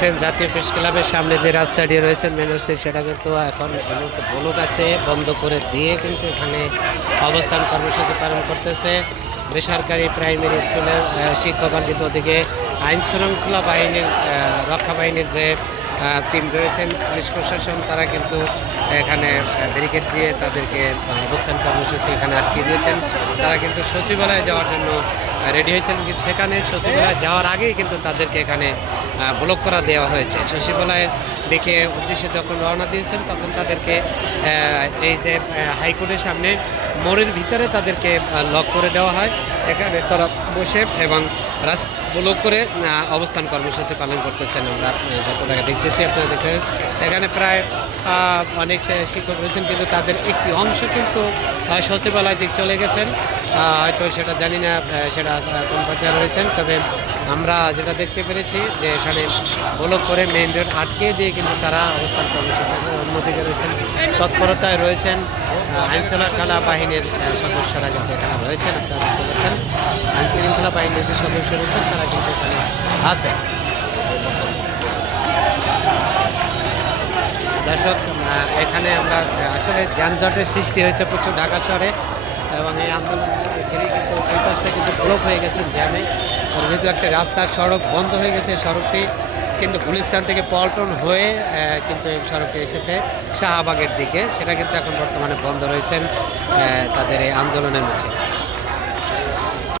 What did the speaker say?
দেখছেন জাতীয় প্রেস ক্লাবের সামনে যে রাস্তাটি রয়েছে মেন রাস্তা, সেটা কিন্তু এখন ব্লক আছে বন্ধ করে দিয়ে কিন্তু এখানে অবস্থান কর্মসূচি পালন করতেছে বেসরকারি প্রাইমারি স্কুলের শিক্ষকগণ। কিন্তু ওদিকে আইন শৃঙ্খলা বাহিনীর রক্ষা বাহিনীর যে টিম রয়েছেন, পুলিশ প্রশাসন, তারা কিন্তু এখানে ব্যারিকেড দিয়ে তাদেরকে অবস্থান কর্মসূচি এখানে আটকে দিয়েছেন। তারা কিন্তু সচিবালয়ে যাওয়ার জন্য রেডি হয়েছেন, কিন্তু সেখানে সচিবালয়ে যাওয়ার আগেই কিন্তু তাদেরকে এখানে ব্লক করা দেওয়া হয়েছে। সচিবালয়ের দিকে উদ্দেশ্যে যখন রওনা দিয়েছেন তখন তাদেরকে এই যে হাইকোর্টের সামনে মোড়ের ভিতরে তাদেরকে লক করে দেওয়া হয়। এখানে তারা বসে এবং ব্লক করে অবস্থান কর্মসূচি পালন করতেছেন। আমরা যত টাকা দেখতেছি আপনারা দেখে এখানে প্রায় অনেক শিক্ষক রয়েছেন, কিন্তু তাদের একটি অংশ কিন্তু সচিবালয়ের দিক চলে গেছেন। হয়তো সেটা জানি না সেটা কোন পর্যায়ে রয়েছেন, তবে আমরা যেটা দেখতে পেরেছি যে এখানে ব্লক করে মেইন রোড আটকে দিয়ে কিন্তু তারা অবস্থান কর্মসূচি অন্যদিকে রয়েছেন, তৎপরতায় রয়েছেন আইন শৃঙ্খলা বাহিনীর সদস্যরা কিন্তু এখানে রয়েছেন। আপনারা দেখতে পাচ্ছেন আইন শৃঙ্খলা বাহিনীর যে সদস্য রয়েছেন তারা কিন্তু এখানে আছে। দর্শক, এখানে আমরা আসলে যানজটের সৃষ্টি হয়েছে প্রচুর ঢাকা শহরে, এবং এই আন্দোলন ঘিরে কিন্তু দুই পাশটা কিন্তু ব্লক হয়ে গেছে জ্যামে। আর যেহেতু একটা রাস্তা সড়ক বন্ধ হয়ে গেছে, সড়কটি কিন্তু গুলিস্তান থেকে পল্টন হয়ে কিন্তু এই সড়কটি এসেছে শাহবাগের দিকে, সেটা কিন্তু এখন বর্তমানে বন্ধ রয়েছেন তাদের এই আন্দোলনের মুখে।